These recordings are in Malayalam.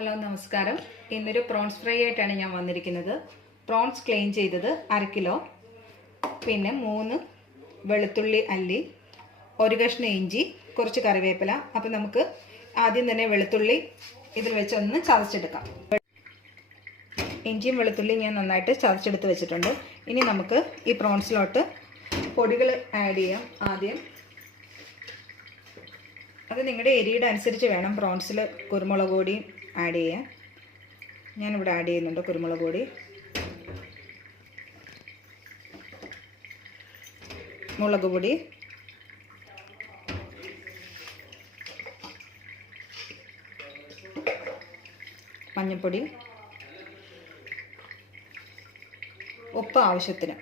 ഹലോ നമസ്കാരം. ഇന്നൊരു പ്രോൺസ് ഫ്രൈ ആയിട്ടാണ് ഞാൻ വന്നിരിക്കുന്നത്. പ്രോൺസ് ക്ലീൻ ചെയ്തത് 1/2 കിലോ, പിന്നെ 3 വെളുത്തുള്ളി അല്ലി, ഒരു കഷ്ണം ഇഞ്ചി, കുറച്ച് കറിവേപ്പില. അപ്പം നമുക്ക് ആദ്യം തന്നെ വെളുത്തുള്ളി ഇതിൽ വെച്ചൊന്ന് ചതച്ചെടുക്കാം. ഇഞ്ചിയും വെളുത്തുള്ളിയും ഞാൻ നന്നായിട്ട് ചതച്ചെടുത്ത് വെച്ചിട്ടുണ്ട്. ഇനി നമുക്ക് ഈ പ്രോൺസിലോട്ട് പൊടികൾ ആഡ് ചെയ്യാം. ആദ്യം അത് നിങ്ങളുടെ എരിയുടെ അനുസരിച്ച് വേണം. പ്രോൺസിൽ കുരുമുളക് പൊടി ആഡ് ചെയ്യാൻ. ഞാനിവിടെ ആഡ് ചെയ്യുന്നുണ്ട് കുരുമുളക് പൊടി, മുളക് പൊടി, മഞ്ഞൾപ്പൊടി, ഉപ്പ് ആവശ്യത്തിന്,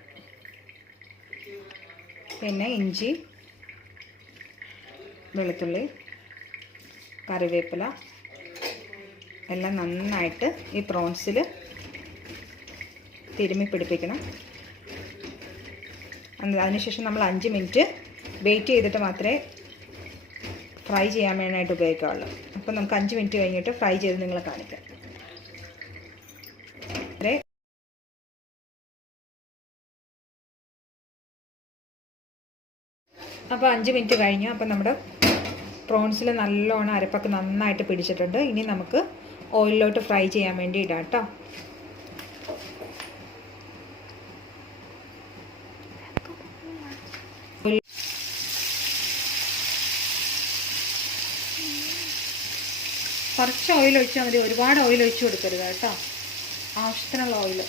പിന്നെ ഇഞ്ചി, വെളുത്തുള്ളി, കറിവേപ്പില എല്ലാം നന്നായിട്ട് ഈ പ്രോൺസിൽ തിരുമ്മി പിടിപ്പിക്കണം. അതിനുശേഷം നമ്മൾ 5 മിനിറ്റ് വെയിറ്റ് ചെയ്തിട്ട് മാത്രമേ ഫ്രൈ ചെയ്യാൻ വേണ്ടിയിട്ട് ഉപയോഗിക്കാവുള്ളൂ. അപ്പം നമുക്ക് 5 മിനിറ്റ് കഴിഞ്ഞിട്ട് ഫ്രൈ ചെയ്ത് നിങ്ങളെ കാണിക്കാം. അപ്പോൾ 5 മിനിറ്റ് കഴിഞ്ഞു. അപ്പം നമ്മുടെ പ്രോൺസിൽ നല്ലോണം അരപ്പൊക്കെ നന്നായിട്ട് പിടിച്ചിട്ടുണ്ട്. ഇനി നമുക്ക് ഓയിലിലോട്ട് ഫ്രൈ ചെയ്യാൻ വേണ്ടി ഇടാം കേട്ടോ. കുറച്ച് ഓയിൽ ഒഴിച്ചാൽ മതി, ഒരുപാട് ഓയിൽ ഒഴിച്ചു കൊടുക്കരുത് കേട്ടോ. ആവശ്യത്തിനുള്ള ഓയിൽ,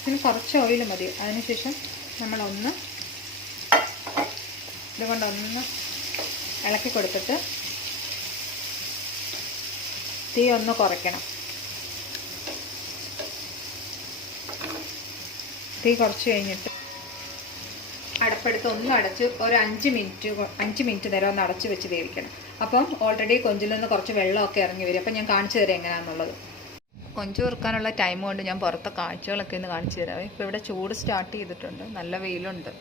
ഇതിന് കുറച്ച് ഓയിൽ മതി. അതിനുശേഷം നമ്മളൊന്ന് ഇതുകൊണ്ടൊന്ന് ഇളക്കി കൊടുത്തിട്ട് തീ ഒന്ന് കുറയ്ക്കണം. തീ കുറച്ച് കഴിഞ്ഞിട്ട് അടപ്പെടുത്ത് ഒന്ന് അടച്ച് ഒരു 5 മിനിറ്റ് നേരം ഒന്ന് അടച്ച് വെച്ച് വേവിക്കണം. അപ്പം ഓൾറെഡി കൊഞ്ചിൽ നിന്ന് കുറച്ച് വെള്ളമൊക്കെ ഇറങ്ങി വരും. അപ്പം ഞാൻ കാണിച്ചു തരാം എങ്ങനെയാണെന്നുള്ളത്. കൊഞ്ച് വറുക്കാനുള്ള ടൈം കൊണ്ട് ഞാൻ പുറത്തെ കാഴ്ചകളൊക്കെ ഒന്ന് കാണിച്ചു തരാം. ഇപ്പോൾ ഇവിടെ ചൂട് സ്റ്റാർട്ട് ചെയ്തിട്ടുണ്ട്, നല്ല വെയിലുണ്ട്.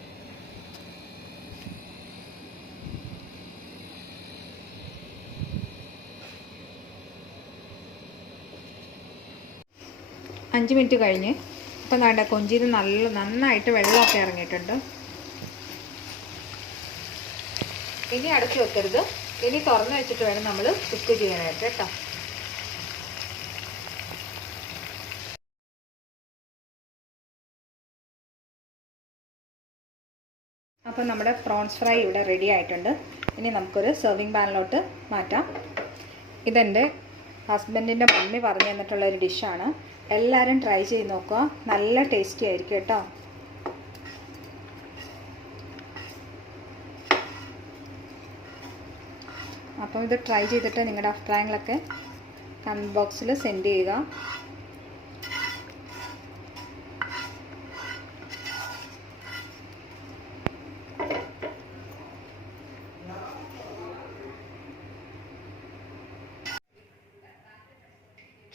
അഞ്ച് മിനിറ്റ് കഴിഞ്ഞ് ഇപ്പം വേണ്ട കൊഞ്ചിൽ നന്നായിട്ട് വെള്ളമൊക്കെ ഇറങ്ങിയിട്ടുണ്ട്. ഇനി അടച്ചു വെക്കരുത്, ഇനി തുറന്ന് വെച്ചിട്ട് വേണം നമ്മൾ കുക്ക് ചെയ്യാനായിട്ട് കേട്ടോ. അപ്പം നമ്മുടെ പ്രോൺസ് ഫ്രൈ ഇവിടെ റെഡി ആയിട്ടുണ്ട്. ഇനി നമുക്കൊരു സെർവിങ് പാനിലോട്ട് മാറ്റാം. ഇതെൻ്റെ ഹസ്ബൻഡിൻ്റെ മമ്മി പറഞ്ഞു തന്നിട്ടുള്ളൊരു ഡിഷാണ്. എല്ലാവരും ട്രൈ ചെയ്ത് നോക്കുക, നല്ല ടേസ്റ്റി ആയിരിക്കും കേട്ടോ. അപ്പോൾ ഇത് ട്രൈ ചെയ്തിട്ട് നിങ്ങളുടെ അഭിപ്രായങ്ങളൊക്കെ കമൻറ്റ് ബോക്സിൽ സെൻഡ് ചെയ്യുക.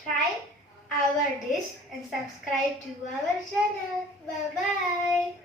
Try our dish and subscribe to our channel. Bye bye.